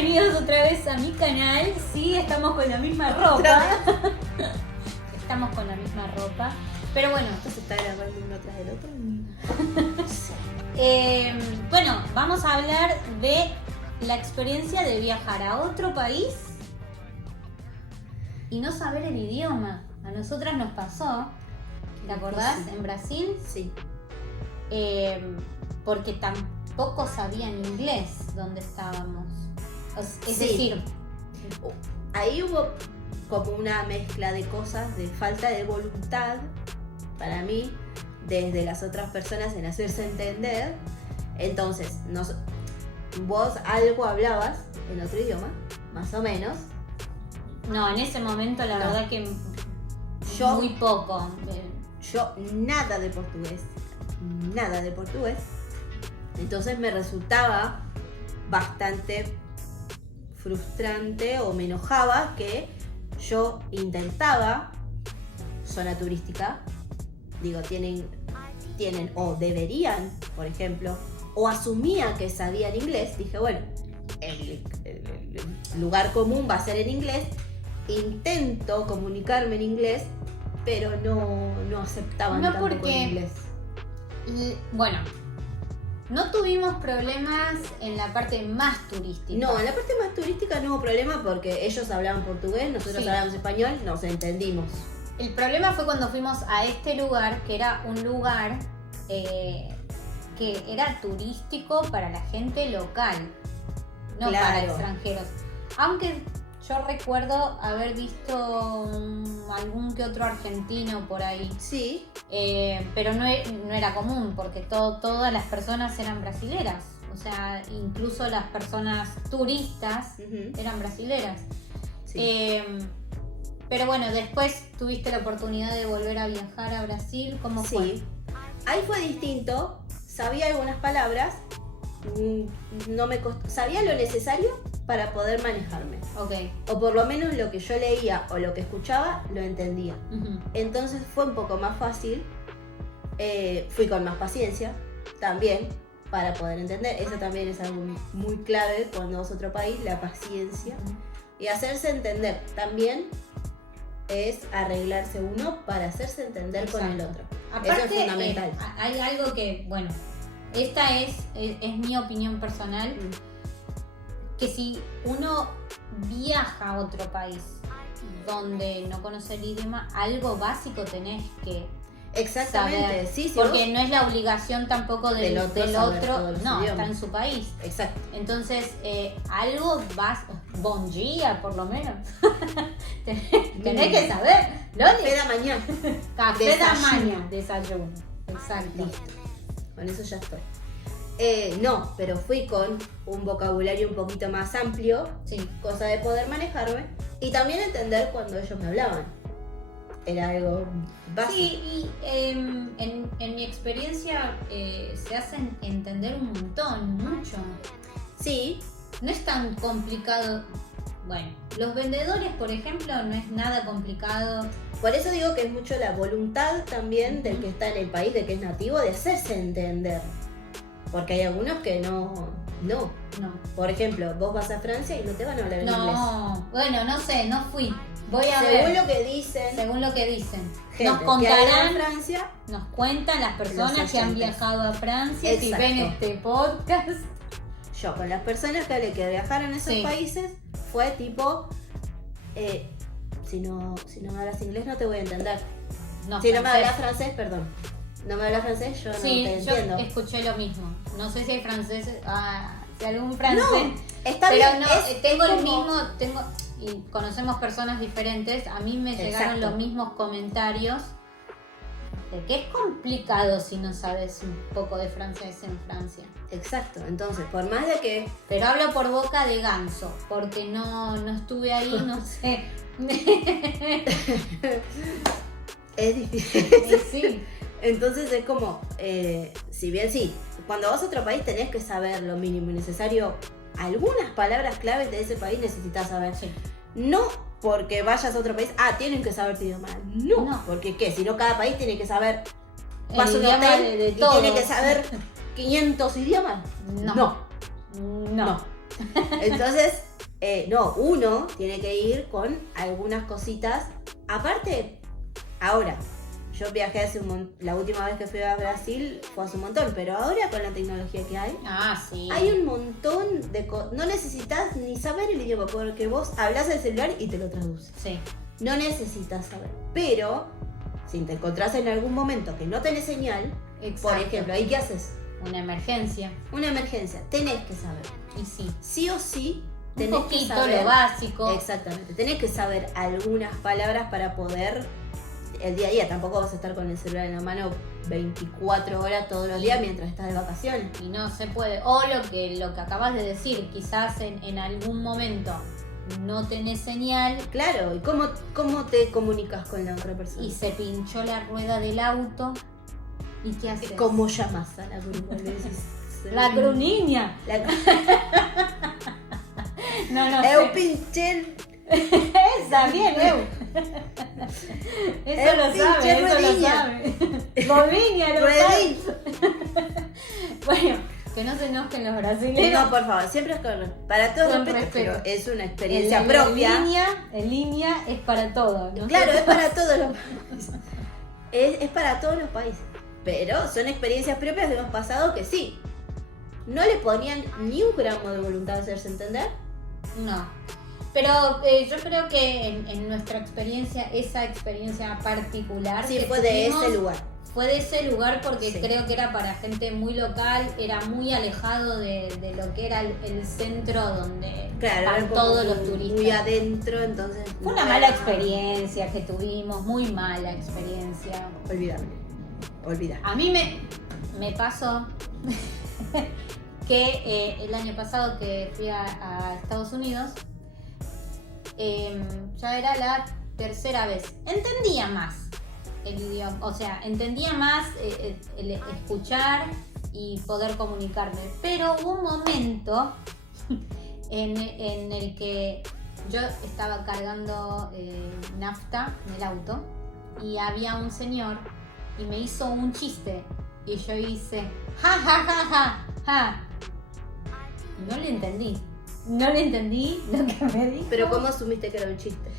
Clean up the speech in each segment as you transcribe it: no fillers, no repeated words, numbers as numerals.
bienvenidos otra vez a mi canal. Sí, estamos con la misma ropa. Estamos con la misma ropa. Pero bueno, ¿Esto se está grabando uno tras del otro? Sí. Bueno, vamos a hablar de la experiencia de viajar a otro país y no saber el idioma. A nosotras nos pasó, ¿te acordás? Sí. En Brasil, Sí. porque tampoco sabían inglés donde estábamos. Es Sí. decir, Ahí hubo como una mezcla de cosas, de falta de voluntad para mí, desde las otras personas en hacerse entender. Entonces, vos algo hablabas en otro idioma, más o menos. no, en ese momento la No. verdad que Yo- muy poco. Yo nada de portugués. Entonces me resultaba bastante frustrante o me enojaba que yo intentaba zona turística, digo, tienen o deberían, por ejemplo, o asumía que sabían inglés, dije, bueno, el lugar común va a ser en inglés, intento comunicarme en inglés, pero no aceptaban No, tampoco porque- el inglés. Bueno, no tuvimos problemas en la parte más turística. No, en la parte más turística no hubo problema porque ellos hablaban portugués, nosotros Sí. hablábamos español, nos entendimos. El problema fue cuando fuimos a este lugar, que era un lugar que era turístico para la gente local, no para Claro. extranjeros. Aunque yo recuerdo haber visto algún que otro argentino por ahí, Sí, pero no era común porque todas las personas eran brasileras. O sea, incluso las personas turistas ujú, eran brasileras. sí. Pero bueno, después tuviste la oportunidad de volver a viajar a Brasil. ¿Cómo fue? Sí. Ahí fue distinto. Sabía algunas palabras. No me sabía lo necesario para poder manejarme. Ok. O por lo menos lo que yo leía o lo que escuchaba lo entendía. Ujú. Entonces fue un poco más fácil. Fui con más paciencia también para poder entender. Eso también es algo muy clave cuando vas a otro país, la paciencia. Y hacerse entender también es arreglarse uno para hacerse entender con el Exacto. otro. Aparte, Eso es fundamental. hay algo que, bueno, esta es mi opinión personal, que si uno viaja a otro país donde no conoce el idioma, algo básico tenés que Exactamente, saber. sí, sí. Porque vos- no es la obligación tampoco del Del otro saber otro, todos los no, está idiomas. en su país. Exacto. Entonces, algo vas, bon día por lo menos. Tenés que saber, Loli. Café de mañana. Café de Desayuno. mañana, desayuno. Exacto. Listo. Con eso ya estoy. No, pero fui con un vocabulario un poquito más amplio, Sí. cosa de poder manejarme y también entender cuando ellos me hablaban. Era algo básico. Sí, y en mi experiencia se hacen entender un montón, mucho. Sí, No es tan complicado. Bueno, los vendedores, por ejemplo, no es nada complicado. por eso digo que es mucho la voluntad también del que está en el país, de que es nativo, de hacerse entender. Porque hay algunos que no. No. Por ejemplo, vos vas a Francia y no te van a hablar en inglés. No, bueno, no sé, no fui. Voy a Según ver. lo que dicen, Según lo que dicen. gente Nos que contarán, ha ido a Francia, nos cuentan las personas Los que han oyentes. viajado a Francia, si Exacto. ven este podcast. yo con las personas que hablé que viajaron a esos Sí. países, fue tipo, si no me hablas inglés no te voy a entender. No, Si no me francés. hablas francés, perdón. No me hablas francés, yo Sí, no te yo entiendo. escuché lo mismo. No sé si hay franceses, si algún francés. Está pero bien, no, es tengo el como- mismo, y conocemos personas diferentes. A mí me llegaron Exacto. los mismos comentarios de que es complicado si no sabes un poco de francés en Francia. Exacto, entonces, por más de que Pero hablo por boca de ganso, porque no estuve ahí, no sé. es difícil. Sí, Entonces es como, si bien sí, cuando vas a otro país tenés que saber lo mínimo necesario. Algunas palabras claves de ese país necesitas saber. sí. No porque vayas a otro país, tienen que saber tu idioma. No, No. porque ¿qué? Si no, cada país tiene que saber, El vas a un idioma hotel de y tiene que todos. saber 500 idiomas. No. No. No. Entonces, No, uno tiene que ir con algunas cositas. Aparte, ahora, yo viajé hace la última vez que fui a Brasil fue hace un montón, pero ahora con la tecnología que hay, Sí. hay un montón de cosas. No necesitas ni saber el idioma, porque vos hablas el celular y te lo traduce. Sí. No necesitas saber. Pero, si te encontrás en algún momento que no tenés señal, Exacto. por ejemplo, ¿ahí qué haces? Una emergencia. Una emergencia, tenés que saber. Y sí. Sí o sí, Un tenés que poquito saber. lo básico. Exactamente, tenés que saber algunas palabras para poder el día a día. Tampoco vas a estar con el celular en la mano 24 horas todos los días mientras estás de vacaciones. Y no se puede. O lo que acabas de decir, quizás en algún momento no tenés señal Claro, ¿y cómo te comunicas con la otra persona? y se pinchó la rueda del auto. ¿Y qué haces? ¿Cómo llamas a la grúa? Le decís, La gruniña. No Eu sé. pinché. Esa, bien, Eu. Eso lo sabe, eso lo ruedilla. sabe. Bodiña, lo Ruedín. sabe. Bueno, que no se enojen los brasileños. No, por favor, siempre es para todos Con respeto, respeto. pero es una experiencia propia. En línea es para todo. ¿no? Claro, es para todos los países. Es para todos los países. Pero son experiencias propias de los pasados que sí. No le ponían ni un gramo de voluntad de hacerse entender. No. Pero yo creo que en nuestra experiencia, esa experiencia particular. Sí, que fue de tuvimos, ese lugar. Fue de ese lugar porque Sí. creo que era para gente muy local, era muy alejado de lo que era el centro donde Claro, van era como todos los turistas. muy adentro, entonces. Fue una no mala era- experiencia que tuvimos, muy mala experiencia. Olvidable. A mí me pasó que el año pasado que fui a Estados Unidos, ya era la tercera vez. Entendía más el idioma, o sea, entendía más el escuchar y poder comunicarme. Pero hubo un momento en el que yo estaba cargando nafta en el auto y había un señor y me hizo un chiste y yo hice ja ja ja ja ja. No le entendí lo que me dijo. Pero ¿cómo asumiste que era un chiste?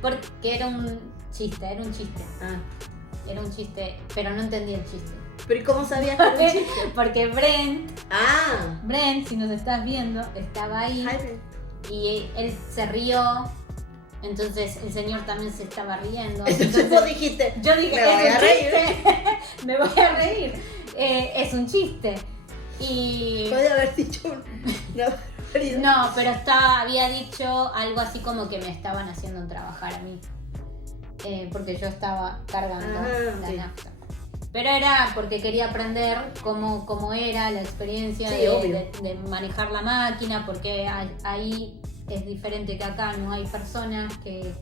Porque era un chiste, Ah. era un chiste, pero no entendí el chiste. ¿Pero ¿y cómo sabías que era un chiste? Porque Brent, Ah. si nos estás viendo, estaba ahí Ay, y él se rió. Entonces el señor también se estaba riendo. entonces vos dijiste, Yo dije, me voy es a un reír. chiste. Me voy a reír. Es un chiste. Y Podría haber dicho una barbaridad. no, pero había dicho algo así como que me estaban haciendo trabajar a mí. Porque yo estaba cargando la sí. nafta. Pero era porque quería aprender cómo era la experiencia Sí, obvio. de manejar la máquina, porque ahí es diferente que acá, no hay personas que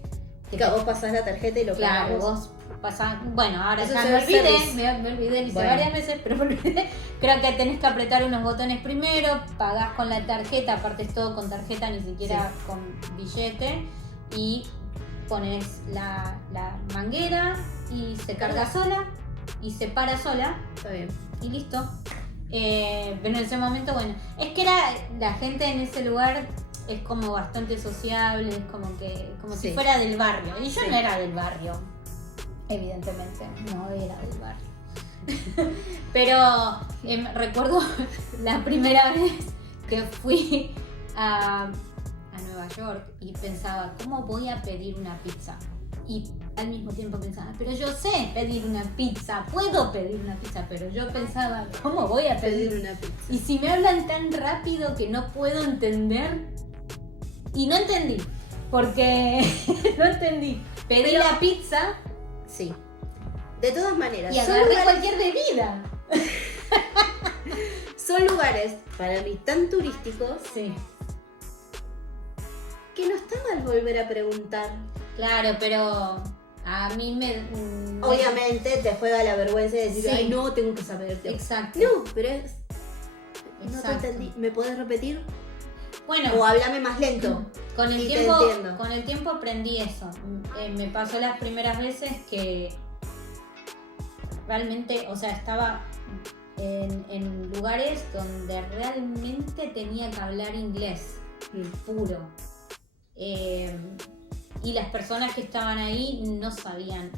Claro, vos pasás la tarjeta y lo claro, pagás. vos pasás, bueno, ahora Eso ya es me el olvidé, service. me olvidé, lo hice Bueno. varias veces, pero me olvidé. Creo que tenés que apretar unos botones primero, pagás con la tarjeta, aparte es todo con tarjeta, ni siquiera con billete, y pones la manguera y se carga sola y se para sola Está bien. y listo. Pero en ese momento, bueno, es que la gente en ese lugar es como bastante sociable, es como si Sí. fuera del barrio. Y yo Sí. no era del barrio, evidentemente, no era del barrio. Pero recuerdo la primera vez que fui a Nueva York y pensaba, ¿cómo voy a pedir una pizza? Y al mismo tiempo pensaba, pero yo sé pedir una pizza, puedo pedir una pizza, pero yo pensaba, ¿cómo voy a Pedir pedir? una pizza. Y si me hablan tan rápido que no puedo entender, y no entendí, porque no entendí. Pedí Pero- la pizza Sí. De todas maneras, y son agarré lugares, cualquier bebida. son lugares para mí tan turísticos Sí. que no está mal volver a preguntar. Claro, pero a mí Obviamente te juega la vergüenza de decir, Sí. ay no, tengo que saber. Exacto. No, pero es. No te Exacto. entendí. ¿Me podés repetir? Bueno, O háblame más lento. con y el te tiempo, entiendo. con el tiempo aprendí eso. Me pasó las primeras veces que realmente, o sea, estaba en lugares donde realmente tenía que hablar inglés puro. y las personas que estaban ahí no sabían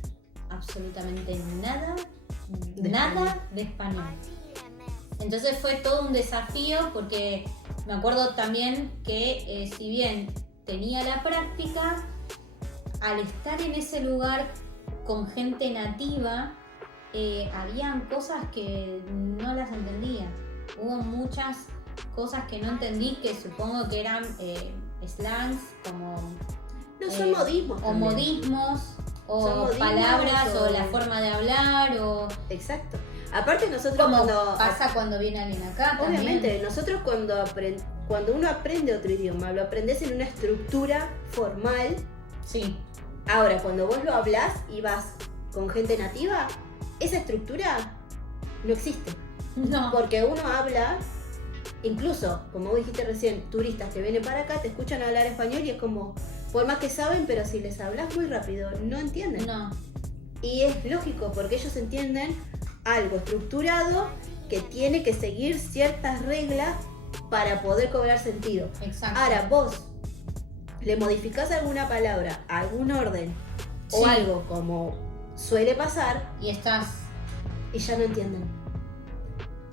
absolutamente nada de español. Entonces fue todo un desafío porque me acuerdo también que si bien tenía la práctica, al estar en ese lugar con gente nativa, habían cosas que no las entendía. Hubo muchas cosas que no entendí, que supongo que eran slangs como... No, son modismos o también. modismos, o Son modismos, palabras, o la forma de hablar, o... Exacto. Aparte nosotros Como cuando... pasa cuando viene alguien acá Obviamente, también. nosotros cuando uno aprende otro idioma, lo aprendes en una estructura formal. Sí. Ahora, cuando vos lo hablás y vas con gente nativa, esa estructura no existe. No. Porque uno habla, incluso, como vos dijiste recién, turistas que vienen para acá te escuchan hablar español y es como, por más que saben, pero si les hablas muy rápido, no entienden. No. Y es lógico, porque ellos entienden algo estructurado que tiene que seguir ciertas reglas para poder cobrar sentido. Exacto. Ahora, vos le modificás alguna palabra, algún orden Sí. o algo como suele pasar Y estás... y ya no entienden.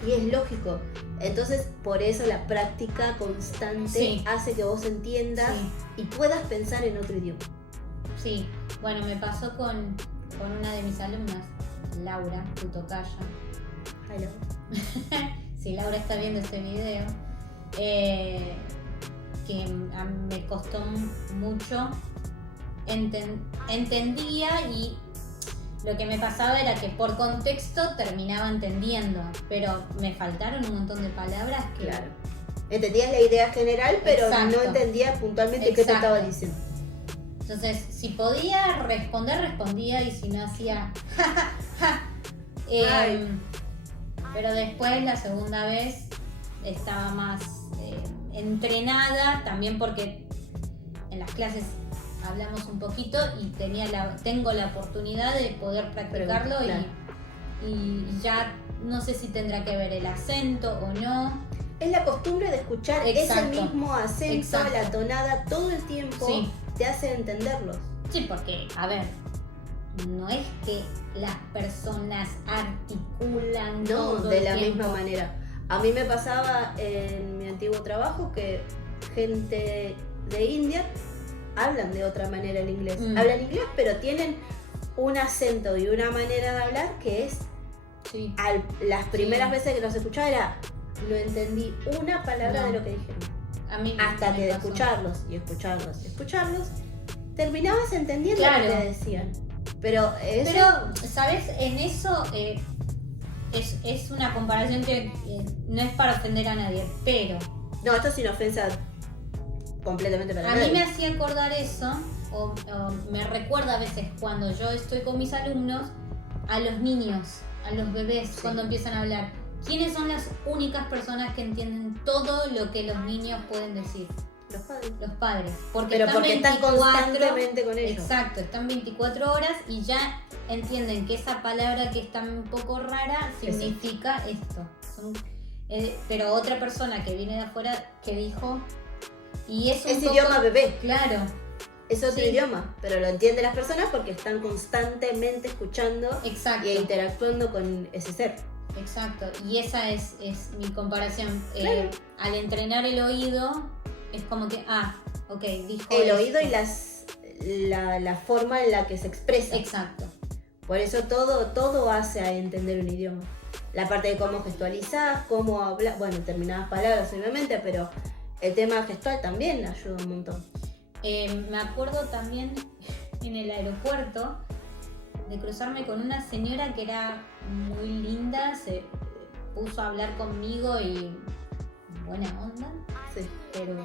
Y es lógico. Entonces, por eso la práctica constante Sí. hace que vos entiendas y puedas pensar en otro idioma. Sí. Bueno, me pasó con una de mis alumnas, Laura, tu tocaya. Hello. Si Laura está viendo este video, que me costó mucho, entendía, y lo que me pasaba era que por contexto terminaba entendiendo, pero me faltaron un montón de palabras que... Claro. Entendías la idea general, pero Exacto. no entendías puntualmente qué te Exacto. estaba diciendo. Entonces, si podía responder, respondía, y si no hacía... Ay. Pero después, la segunda vez, estaba más entrenada, también porque en las clases hablamos un poquito y tengo la oportunidad de poder practicarlo. Claro. y ya no sé si tendrá que ver el acento o no. Es la costumbre de escuchar Exacto. ese mismo acento, Exacto. la tonada, todo el tiempo, Sí. te hace entenderlos. Sí, porque, a ver, no es que las personas articulan No, todo de el la tiempo. misma manera. A mí me pasaba en mi antiguo trabajo que gente de India hablan de otra manera el inglés. Hablan inglés, pero tienen un acento y una manera de hablar que es... Sí. Las primeras Sí. veces que los escuchaba era... No entendí una palabra No. de lo que dijeron. A mí Hasta me que de pasó. escucharlos, terminabas entendiendo Claro. lo que te decían. Pero eso... Pero, ¿sabes? En eso es una comparación que no es para ofender a nadie, pero No, esto es sin ofensa completamente para a nadie. mí me hacía acordar eso, o me recuerda a veces cuando yo estoy con mis alumnos, a los niños, a los bebés, Sí. cuando empiezan a hablar. ¿Quiénes son las únicas personas que entienden todo lo que los niños pueden decir? Los padres. Los padres. Pero porque están constantemente con ellos. Exacto, están 24 horas y ya entienden que esa palabra que está un poco rara significa esto. Pero otra persona que viene de afuera que dijo, y es un Es poco, idioma bebé. Claro, Es otro Sí. idioma, pero lo entienden las personas porque están constantemente escuchando exacto. e interactuando con ese ser. Exacto, y esa es mi comparación. Claro. Al entrenar el oído, es como que, ok, dijo El esto. oído y la forma en la que se expresa. Exacto. Por eso todo hace a entender un idioma. La parte de cómo gestualizás, cómo hablar, bueno, determinadas palabras obviamente, pero el tema gestual también ayuda un montón. Me acuerdo también en el aeropuerto de cruzarme con una señora que era muy linda, se puso a hablar conmigo y buena onda, Sí. pero no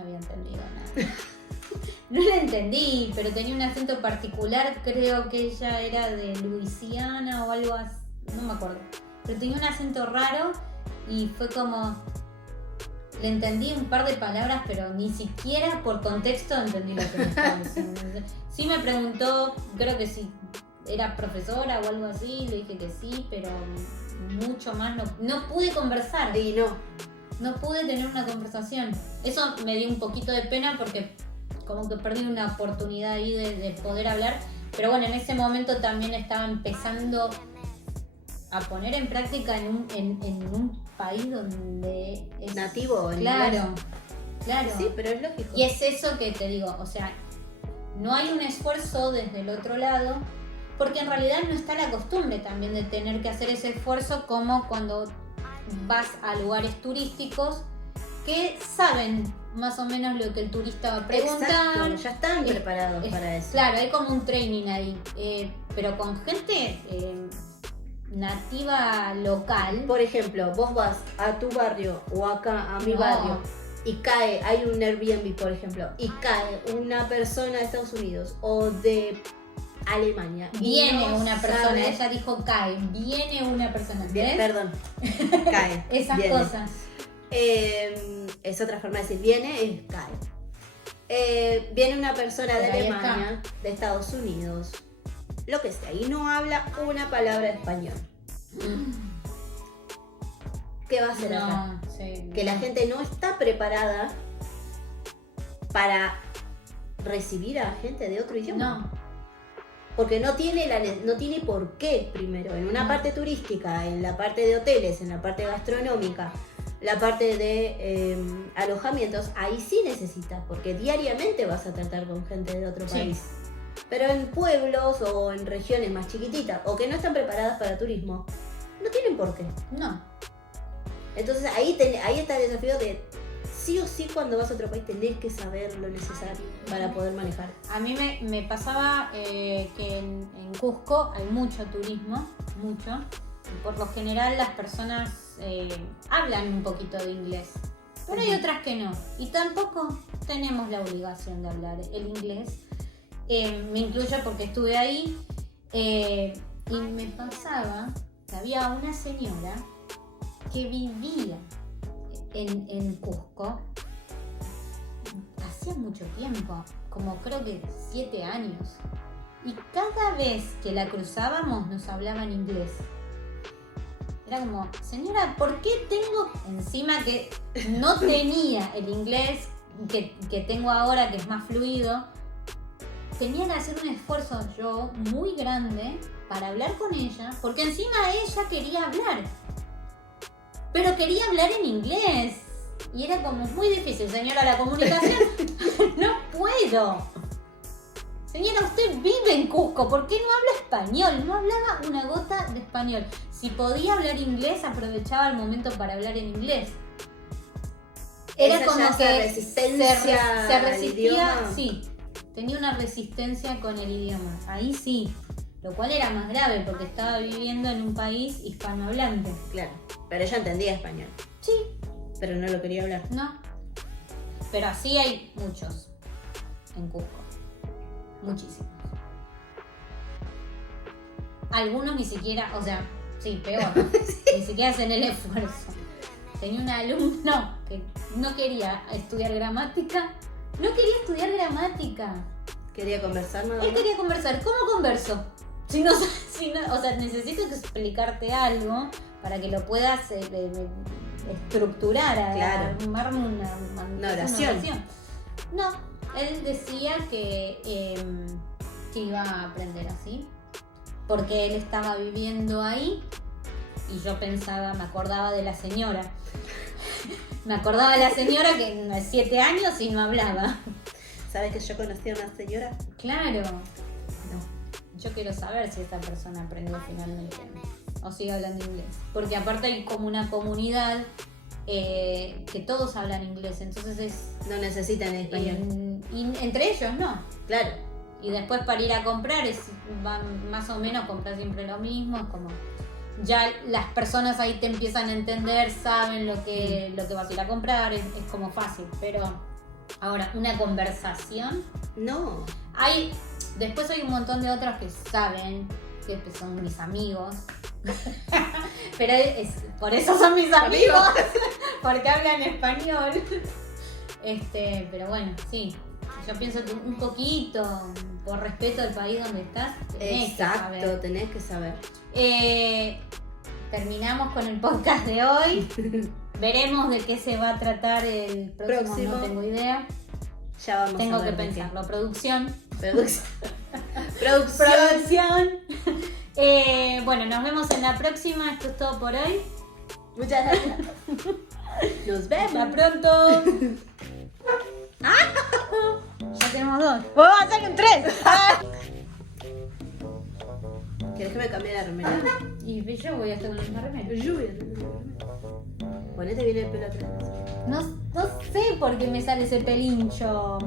había entendido nada. No la entendí, pero tenía un acento particular, creo que ella era de Luisiana o algo así, no me acuerdo. Pero tenía un acento raro y fue como... Le entendí un par de palabras, pero ni siquiera por contexto entendí lo que me estaba diciendo. Sí me preguntó, creo que si era profesora o algo así, le dije que sí, pero mucho más no pude conversar. Y no. no pude tener una conversación. Eso me dio un poquito de pena porque como que perdí una oportunidad ahí de poder hablar. Pero bueno, en ese momento también estaba empezando a poner en práctica en un país donde es nativo. Claro. Sí, pero es lógico. Y es eso que te digo, o sea, no hay un esfuerzo desde el otro lado, porque en realidad no está la costumbre también de tener que hacer ese esfuerzo como cuando vas a lugares turísticos que saben más o menos lo que el turista va a preguntar. Exacto, ya están preparados para eso. Claro, hay como un training ahí, pero con gente nativa local. Por ejemplo, vos vas a tu barrio o acá a mi barrio y hay un Airbnb, por ejemplo, y cae una persona de Estados Unidos o de Alemania. Viene una persona, ella dijo cae, viene una persona. Bien, perdón, cae. Esas viene. cosas. Es otra forma de decir viene, es cae. Viene una persona de Alemania, de Estados Unidos, lo que sea, y no habla una palabra de español. ¿Qué va a hacer acá? Sí, que la gente no está preparada para recibir a gente de otro idioma. No. Porque no tiene por qué, primero. En una parte turística, en la parte de hoteles, en la parte gastronómica, la parte de alojamientos, ahí sí necesitas, porque diariamente vas a tratar con gente de otro país. Pero en pueblos o en regiones más chiquititas, o que no están preparadas para turismo, no tienen por qué. No. Entonces ahí está el desafío de sí o sí cuando vas a otro país tenés que saber lo necesario para poder manejar. A mí me pasaba que en Cusco hay mucho turismo, mucho. Por lo general las personas hablan un poquito de inglés, pero hay otras que no. Y tampoco tenemos la obligación de hablar el inglés. Me incluyo porque estuve ahí y me pasaba que había una señora que vivía en Cusco hacía mucho tiempo, como creo que 7 años, y cada vez que la cruzábamos nos hablaba en inglés. Era como, señora, ¿por qué tengo encima que no tenía el inglés que tengo ahora, que es más fluido? Tenía que hacer un esfuerzo yo muy grande para hablar con ella, porque encima ella quería hablar. Pero quería hablar en inglés. Y era como muy difícil, señora, la comunicación. No puedo. Señora, usted vive en Cusco, ¿por qué no habla español? No hablaba una gota de español. Si podía hablar inglés, aprovechaba el momento para hablar en inglés. Era esa como que resistencia se resistía, al sí, tenía una resistencia con el idioma. Ahí sí. Lo cual era más grave porque estaba viviendo en un país hispanohablante. Claro, pero ella entendía español. Sí. Pero no lo quería hablar. No. Pero así hay muchos en Cusco. Muchísimos. Algunos ni siquiera, o sea, sí, peor. Ni siquiera hacen el esfuerzo. Tenía un alumno que no quería estudiar gramática. No quería estudiar gramática. ¿Quería conversar nada más? Él quería conversar. ¿Cómo converso? Si no, o sea, necesito explicarte algo para que lo puedas estructurar, claro. armarme una oración. No, él decía que iba a aprender así, porque él estaba viviendo ahí y yo pensaba, me acordaba de la señora. Me acordaba de la señora que de 7 años y no hablaba. ¿Sabes que yo conocí a una señora? Claro. No. Yo quiero saber si esta persona aprendió finalmente o sigue hablando inglés. Porque aparte hay como una comunidad que todos hablan inglés, entonces no necesitan español. Y entre ellos no. Claro. Y después para ir a comprar van más o menos, comprar siempre lo mismo, es como ya las personas ahí te empiezan a entender, saben lo que vas a ir a comprar, es como fácil, pero ahora una conversación no. Después hay un montón de otros que saben, que son mis amigos. Pero por eso son mis amigos, porque hablan español. Pero bueno, sí. Yo pienso que un poquito, por respeto al país donde estás, tenés que saber. Terminamos con el podcast de hoy. Veremos de qué se va a tratar el próximo. No tengo idea. Ya vamos Tengo a ver que pensarlo. Producción. Producción. Bueno, nos vemos en la próxima. Esto es todo por hoy. Muchas gracias. Nos vemos. Hasta pronto. Ya tenemos 2. ¡Puedo hacer un 3! ¿Querés que me cambie la remera? Y yo voy a hacer una misma remera. Yo voy a hacer una remera. Ponete bien el pelo atrás. No sé por qué me sale ese pelincho.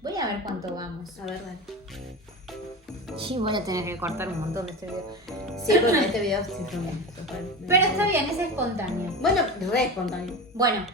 Voy a ver cuánto vamos. A ver, dale. Sí, voy a tener que cortar un montón de este video. Sí, porque este video sí fue Pero está bien, es espontáneo. Bueno, re espontáneo. Bueno,